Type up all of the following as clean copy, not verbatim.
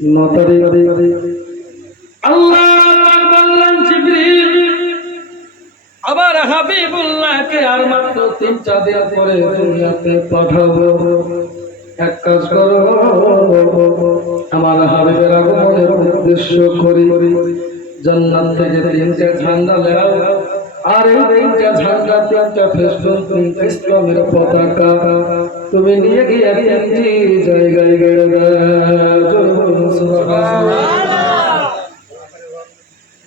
9 তারিখ আল্লাহ পাক বললেন জিবরিল আবার হাবিবুল্লাহকে আর মাত্র 3 দিন পরে দুনিয়াতে পাঠাবো। এক কাজ করো, আমার হাবিবের আগমনের উদ্দেশ্য করি জান্নাত থেকে 3টা ঝান্ডা লাও, আর এই 3টা ঝান্ডা 3টা ফেস্টুন 3টা ইসলামের পতাকা তুমি নিয়ে গিয়ে 3টি জায়গায় গেড়ে দাও। সুবহানাল্লাহ।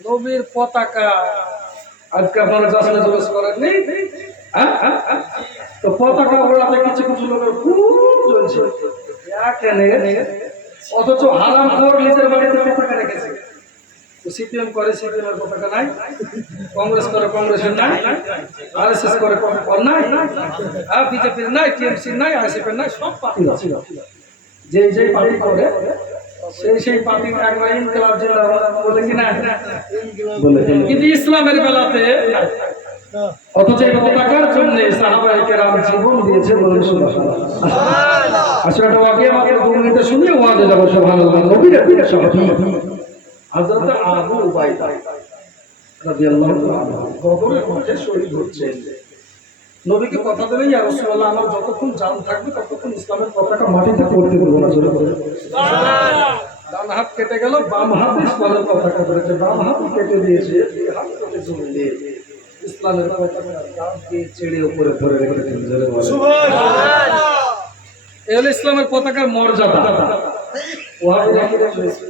নবীর পতাকা আজকে আপনারা জাসলে জলস করেননি, তো পতাকা ওড়াতে কিছু কিছু লোকের খুব জ্বলছে, অথচ হারাম খোর নিজের বাড়িতে পতাকা রেখেছে। সিপিএম করে সিপিএমের পতাকা নাই, কংগ্রেস করে কংগ্রেসের নাই, আরএসএস করে নাই, বিজেপির নাই, টিএমসির নাই, আইএসএফের নাই, সব পার্টি আছে। যেই পার্টি করে সেই পার্টি একবার ইনকিলাব জিন্দাবাদ বলে কিনা বলে, কিন্তু ইসলামের বেলাতে অথচ এই পতাকার জন্য সাহাবায়ে কেরাম জীবন দিয়েছে। বলুন সুবহানাল্লাহ। আসলে এটা ওয়াকিয়া মাত্র 2 মিনিটে শুনিয়ে ওয়াজে যাব। সুবহানাল্লাহ। নবীর সাহাবী হযরত আবু উবাইদা রাদিয়াল্লাহু আনহু বদরের মাঠে শহীদ হচ্ছেন। নবীকে কথা দিলেন, ইয়া রাসূলুল্লাহ, আমার যতক্ষণ জান থাকবে ততক্ষণ ইসলামের পতাকা মাটিতে পড়তে দেব না। সুবহানাল্লাহ। ডান হাত কেটে গেল, বাম হাতে ইসলামের পতাকা ধরেছে, বাম হাত কেটে দিয়েছে, দুই হাত কেটে জমি দিয়ে ইসলামের পতাকা গাছ দিয়ে ছেড়ে উপরে ধরে রেখেছেন। সুবহানাল্লাহ। এই হলো ইসলামের পতাকার মর্যাদা। ওয়াহাবিরা কি বলেছে?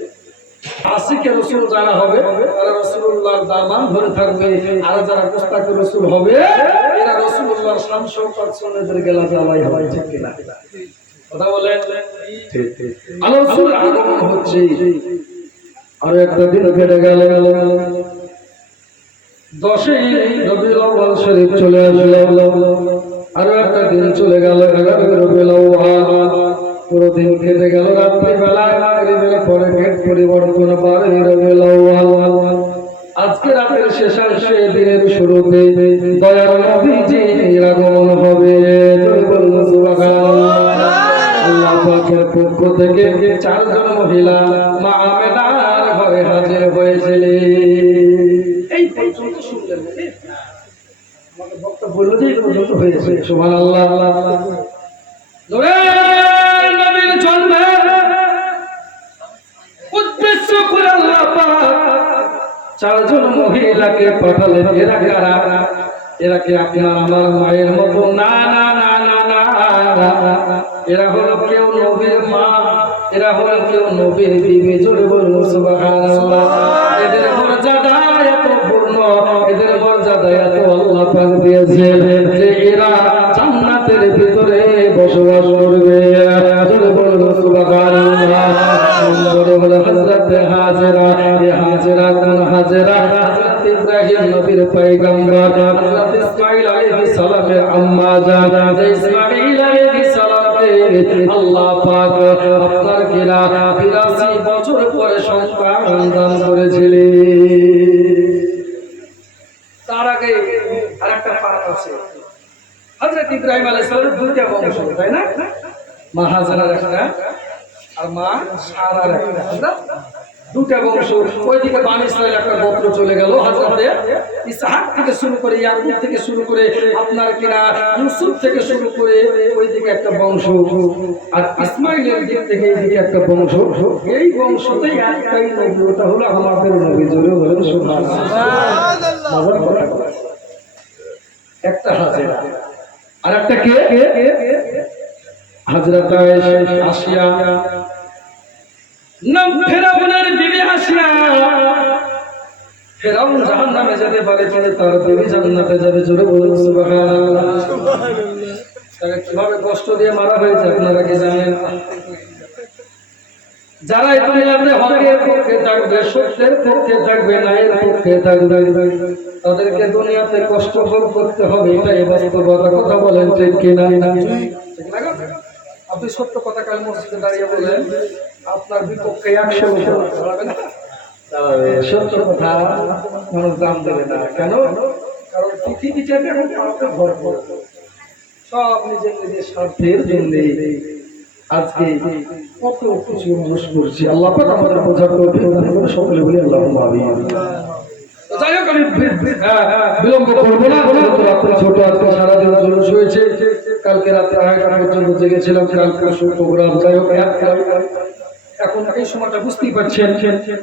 আশিকে রাসূল যারা হবে তারা রাসূলুল্লাহর দামান ধরে থাকবে, আর যারা গোস্তাকে রাসূল হবে এরা রাসূলুল্লাহর শান শওকত সুন্নতের গেলা জ্বালাই হবে। ঠিক কি না? কথা বলেন। ঠিক ঠিক। আল্লাহ রাসূল আগমন হচ্ছে, আর একটা দিন কেটে গেল, 10ই রবিউল আউয়াল শরীফ চলে আসলো, আর একটা দিন চলে গেল 11 রবিউল আউয়াল, পুরো দিন কেটে গেল। রাত্রি বেলা মাগরিবের পরে ডেট পরিবর্তন, 12 রবিউল আউয়াল। আজকে রাতের শেষাংশে দিনের শুরুতে দয়ার নবীজির আগমন হবে। বলুন সুবহানাল্লাহ। আল্লাহ পাকের পক্ষ থেকে 4 জন মহিলা মা আমেনার ঘরে হাজির হয়েছিলেন। এই পর্যন্ত শুনলেন, আমাকে বক্তব্য বলল যে এই পর্যন্ত হয়েছে। সুবহানাল্লাহ। নবীর জন্মের উদ্দেশ্য করে আল্লাহ পাক 4 জন মহিলাকে পাঠালেন। এরা কারা? এরা কি আপনার আমার মায়ের মতো? না না না না না, এরা হলো কেউ নবীর মা, এরা হলো কেউ নবীর বিবি। জোরে বলুন সুবহানাল্লাহ। এদের মর্যাদা এত পূর্ণ, এদের মর্যাদা এত আল্লাহ পাক দিয়েছেন যে এরা জান্নাতের ভিতরে বসবাস করবে। জোরে বলুন সুবহানাল্লাহ। জোরে বলুন হযরত হাজেরা। এই হাজেরা কোন হাজেরা? হযরত ইব্রাহিম নবীর পয়গম্বর, হযরত ইসমাঈল আলাইহিস সালামের আম্মা জান। ইসমাঈল আলাইহিস সালামকে আল্লাহ পাক আপনার কিনা 82 বছর পরে সন্তান দান করেছিলেন। তার আগে আরেকটা পাঠ আছে। হযরত ইব্রাহিম আলাইহিস সালামের 2টা বংশ, তাই না? মা হাজেরার একটা আর মা সারার একটা, 2টা বংশ। ওইদিকে বানি ইসরাইল একটা গোত্র চলে গেল। হযরত ইসহাক থেকে শুরু করে, ইয়াকুব থেকে শুরু করে, আপনার কিনা ইউসুফ থেকে শুরু করে ওইদিকে একটা বংশ, আর ইসমাইলের দিক থেকে এইদিকে একটা বংশ। এই বংশতেই একটাই নবী, ওটা হলো আমাদের নবী। জোরে বলেন সুবহানাল্লাহ। একটা হাজেরা, আর একটা কে? হযরত আসিয়া, নাম ফেরাউনের বিবি আসিয়া। ফেরাউন জাহান্নামে যেতে পারে, কিন্তু তার বিবি জান্নাতে যাবে। জোরে বলুন সুবহানাল্লাহ। তাকে কিভাবে কষ্ট দিয়ে মারা হয়েছে আপনারা কি জানেন? যারা এই দুনিয়াতে হকের পক্ষে থাকবে, সত্যের পক্ষে থাকবে, ন্যায়ের পক্ষে থাকবে, তাদেরকে দুনিয়াতে কষ্ট ভোগ করতে হবে। এটাই বাস্তবতা। কথা বলেন ঠিক কি না? আপনি সত্য কথা কাল মসজিদে দাঁড়িয়ে বলেন, আপনার বিপক্ষে 100 লোক দাঁড়াবে না। সত্য কথা মানুষ দাম দেবে না। কেন? কারণ পৃথিবীটাতে এখন পাপে ভরপুর, সব নিজের নিজের স্বার্থের জন্য। আজকে কত কিছু মানুষ করছি, আল্লাহ পাক আমাদের বোঝার তৌফিক দান করে, সকলে বলি আল্লাহুম্মা আমিন। যাই হোক, আমি বিলম্ব করবো না, রাত্রে ছোট আজকে সারাদিন জলুস হয়েছে, কালকে রাত্রে 2:30 পর্যন্ত জেগেছিলাম, কালকে প্রোগ্রাম। যাই হোক, এখন এই সময়টা বুঝতেই পারছেন,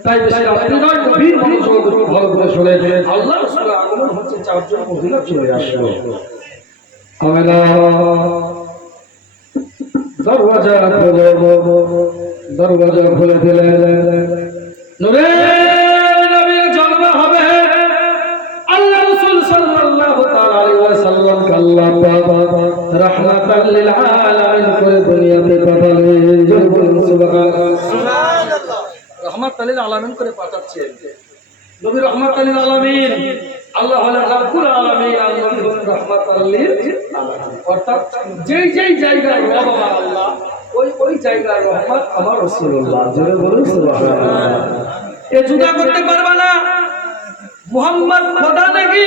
তাই বেশি রাত্রি নয়, গভীর মনোযোগ ভালো করে শুনে আল্লাহ রাসূলের আগমন হচ্ছে, 4 জন মহিলা চলে আসলো। আমেনা দরওয়াজা খুলে দিলে, নূরে নবীর জন্ম হবে। আল্লাহ রাসূল সাল্লাল্লাহু তাআলা আলাইহি ওয়াসাল্লাম কে আল্লাহ পাক রাহমাতাল লিল আলামিন করে দুনিয়াতে পাঠালেন। সুবহানাল্লাহ, রাহমাতাল লিল আলামিন করে পাঠাচ্ছেন নবী, রাহমাতাল লিল আলামিন। আল্লাহ হলেন রাব্বুল আলামিন, আল্লাহ হলেন রাহমাতাল লিল আলামিন। অর্থাৎ যেই যেই জায়গায় রব আমার আল্লাহ, ওই জায়গার রহমত আমার রাসূলুল্লাহ। জোরে বলুন সুবহানাল্লাহ। এ জুদা করতে পারবে না মুহাম্মদ খোদা নাকি,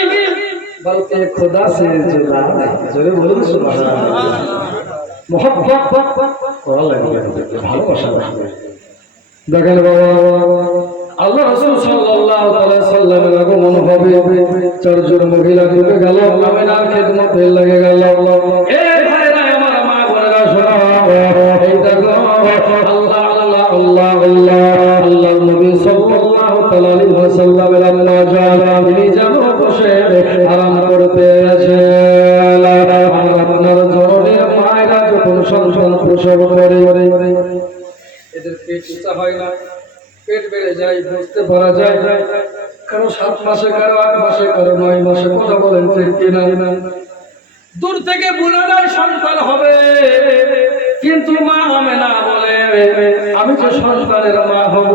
বলতে খোদা সে জুদা नहीं। জোরে বলুন সুবহানাল্লাহ। মোহাম্মদ ভালোবাসা দেখেন বাবা, আল্লাহ রাসূল সাল্লাল্লাহু আলাইহি সাল্লামের আগমন হবে, 4 জন মহিলা ঢুকে গেল, আমিনার খেদমতে লেগে গেল। এ ভাইরা আমার, মা বোনেরা শোনো, এই দেখো আল্লাহ আল্লাহ আল্লাহ আল্লাহ আল্লাহর নবী সাল্লাল্লাহু আলাইহি ওয়াসাল্লামের আম্মা জান, তিনি যেন বসে আরাম করতে আছেন। আপনার জননীর মায়েরা যখন সন্তান প্রসব করে, এদের পেট উঁচা হয় না, পেট বেড়ে যায়, বুঝতে পারা যায়, কারো 7 মাসে, কারো 8 মাসে, কারো 9 মাসে। কথা বলেন ঠিক কিনা? দূর থেকে বোঝা যায় সন্তান হবে, কিন্তু মা আমেনা বলে, আমি যে সন্তানের মা হব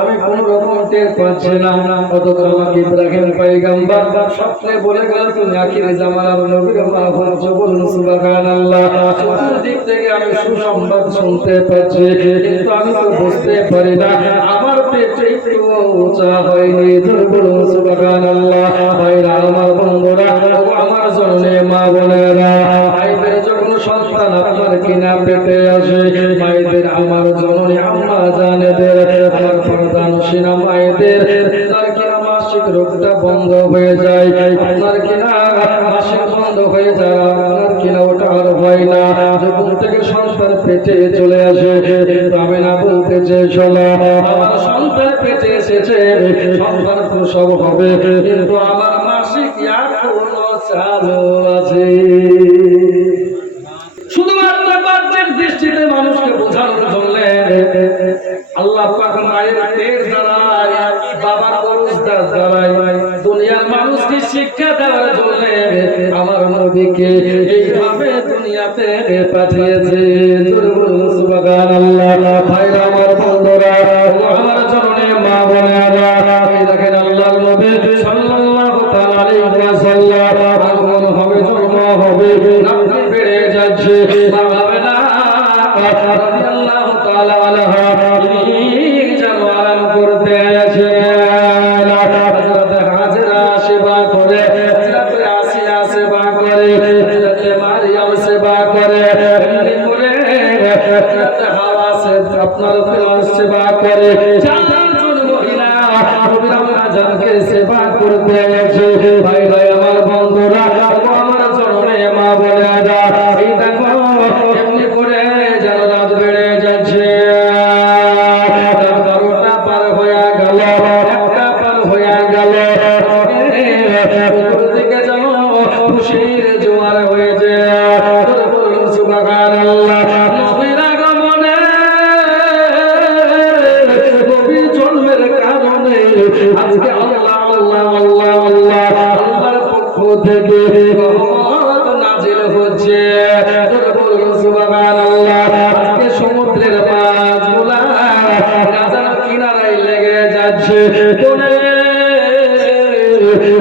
আমি কোন রকম টের পাচ্ছি না। অথচ আমাকে ইব্রাহিম পয়গম্বর স্বপ্নে বলে গেল, তুমি আখিরে জামানার নবীর মা হচ্ছ। বলুন সুবহানাল্লাহ। চতুর্দিক থেকে আমি সুসংবাদ শুনতে পাচ্ছি, কিন্তু আমি তো বুঝতে পারি না, আমার পেট একটু উঁচা হয়নি। বলুন সুবহানাল্লাহ। ভাইরা আমার, বন্ধুরা, আমার জননী মা বোনেরা, ভাইদের যখন সন্তান আপনার কিনা পেটে আসে, মায়েদের, আমার জননী আম্মা জানেদের, আমার প্রধান সিনা মায়েদের তার কিনা মাসিক রোগটা বন্ধ হয়ে যায়, আপনার কিনা মাসিক বন্ধ হয়ে যায়, আপনার কিনা ওটা আর হয় না। যখন থেকে সন্তান পেটে চলে আসে, আমি না বলতে চেয়েছিল আমার সন্তান পেটে এসেছে, সন্তান প্রসব হবে, কিন্তু আমার মাসিক এখনো চালু আছে। শুধুমাত্র বাহ্যিক দৃষ্টিতে মানুষকে বোঝানোর জন্য আল্লাহ পাক মায়ের পেট দ্বারায়, বাবার গর্ভধার দ্বারায় দুনিয়ার মানুষকে শিক্ষা দেওয়ার জন্য আমার নবীকে এইভাবে দুনিয়াতে পাঠিয়েছে। সুবহানাল্লাহ। ভাইরা আমার, বন্ধুরা, আমার জননী মা বোনেরা, দেখেন আল্লাহর নবী সাল্লাল্লাহু তাআলা আলাইহি ওয়াসাল্লাম আগমন হবে, জন্ম হবে, নাম বেড়ে যাচ্ছে। মা আমেনা রাদিয়াল্লাহু তাআলা আনহা যেন আরাম করতে আছেন। হযরত হাজরা সেবা করে, হযরত আসিয়া সেবা করে, হযরত মারিয়াম সেবা করে, এমনি করে হযরত হাওয়া আপনার সেবা করে। 4 জন মহিলা নবীর আম্মা জানকে সেবা করতে আছে। ভাই ভাই আমার, বন্ধুরা, আমার জননী মা বোনেরা, এই দেখো এমনি করে যেন রাত বেড়ে যাচ্ছে। 12টা পার হয়ে গেল, 1টা পার হয়ে গেল, দিকে যেন খুশির জোয়ার হয়েছে। বলুন সুবহানাল্লাহ। নবীর আগমনে, নবীর জন্মের কারণে আজকে আল্লাহ আল্লাহ আল্লাহ আল্লাহ আল্লাহর পক্ষ থেকে রহমত নাজিল হচ্ছে। বলুন সুবহানাল্লাহ। আজকে সমুদ্রের মাছগুলা রাজার কিনারায় লেগে যাচ্ছে,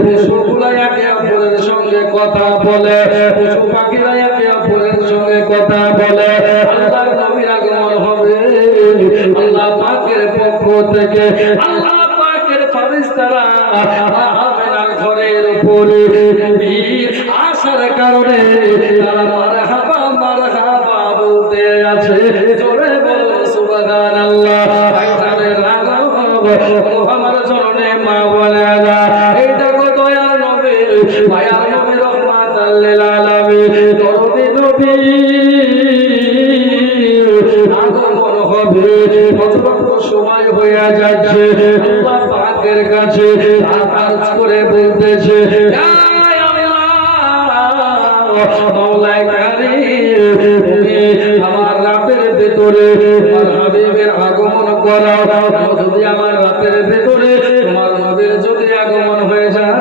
পশুগুলা একে অপরের সঙ্গে কথা বলে, পশু পাখিরা একে অপরের সঙ্গে কথা বলে। আল্লাহর নবীর আগমন হবে আল্লাহ পাকের পক্ষ থেকে। আল্লাহ পাকের ফেরেশতারা আমেনার ঘরের উপরে আসার কারণে তারা মারহাবা মারহাবা বলতে আছে। আছে জোরে বলো সুবহানাল্লাহ আইনারে রাগব আমার জননে মা বলে না এইটা কো দয়াল নবী মায়ার নবী রহমাতাল লিল আলামিন দরদি নবী আগমন হবে কত সময় হয়ে যাচ্ছে আল্লাহ পাকের কাছে আরজ করে বলতেছে মাওলাই কারীম আমার রাতের ভিতরে তোমার হাবিবের আগমন করাও যদি আমার রাতের ভিতরে তোমার নবীর যদি আগমন হয়ে যায়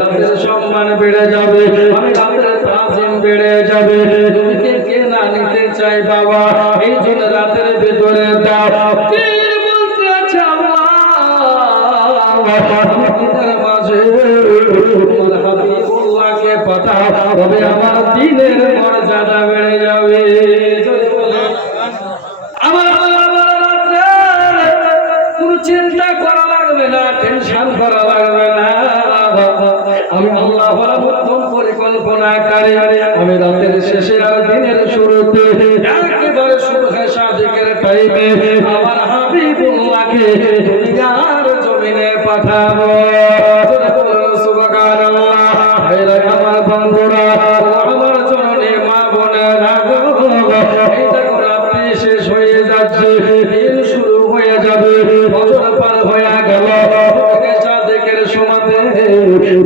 রাতের সম্মান বেড়ে যাবে আমি রাতের তাজিম বেড়ে যাবে তুমি কে না নিতে চাই বাবা এই জন্য রাতের ভিতরে দাও বলতে আছে আল্লাহ মাঝে তোমার হাবিবুল্লাহকে পাঠাও তবে আমার দিনের মর্যাদা বেড়ে যাবে আমার কোনো চিন্তা করা লাগবে না টেনশন করা লাগবে না আমি আল্লাহ উত্তম পরিকল্পনাকারী আমি রাতের শেষে আর দিনের শুরুতে একেবারে সুবহে সাদিকের টাইমে আমার হাবিবুল্লাহকে দুনিয়ার জমিনে পাঠাবো সুবহানাল্লাহ আমার বন্ধুরা আমার জননী মা বোনেরা এইটা রাত্রি শেষ হয়ে যাচ্ছে দিন শুরু হয়ে যাবে বছর পার হয়ে গেল সাদিকের সমাতে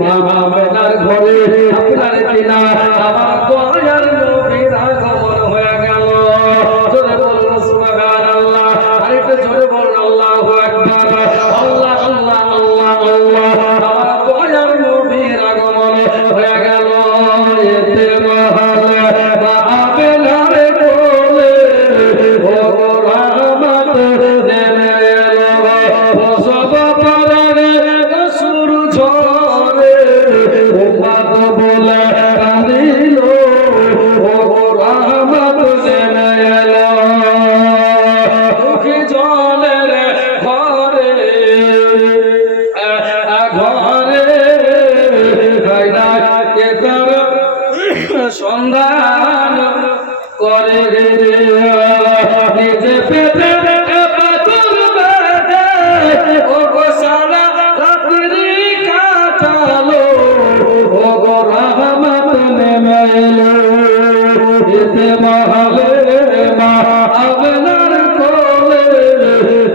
মা বাবার ঘরে আপনার কিনা আমার দয়ার নবীর আগমন হয়ে গেল জোরে বলুন সুবহানাল্লাহ আরেকটু জোরে বলুন আল্লাহু আকবার আল্লাহ আল্লাহ আল্লাহ আল্লাহ আমার দয়ার নবীর আগমন হয়ে গেল এতে মহলে বাবেলার কোলে ও রহমত নেমে এলো ও সব পারে সুর ঝরে উম্মত বলে কাঁদিল ও রহমত নেমে এলো চোখে জলের ঘরে সন্ধান করে নিজে পেতে পাথর বেঁধে ও গো সারা রাত্রি কাটালো ও গো রহমত নেমে এলো এতে মহলে মা আপনার কোলে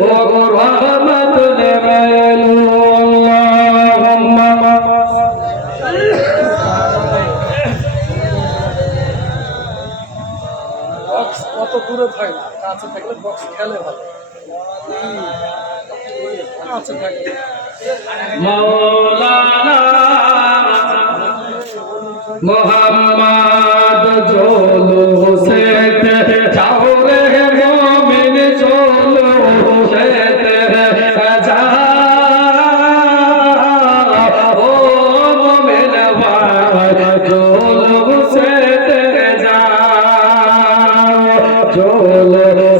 ও গো রহমত নেমে এলো কত দূরে থাকে না কাছে থাকলে বক্স খেলে ভালো কাছে থাকলে মাওলানা মোহাম্মদ চলো সেতে যাও রে মুমিন চলো সেতে যাও ও মুমিন ভাই চলো সেতে চলো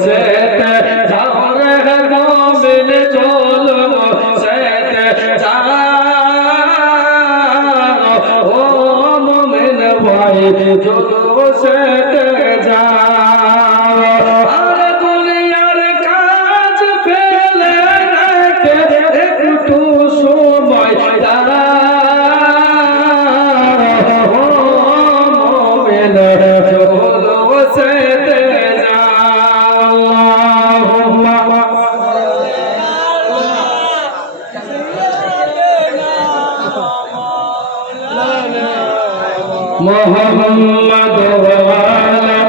সেতে যাও রে মুমিন চলো সেতে যাও ও মুমিন ভাই চলো সেতে যাও আর দুনিয়ার কাজ ফেলে রেখে একটু সময় দাও ও মুমিন চলো সেতে মোহাম্মদ ওয়ালা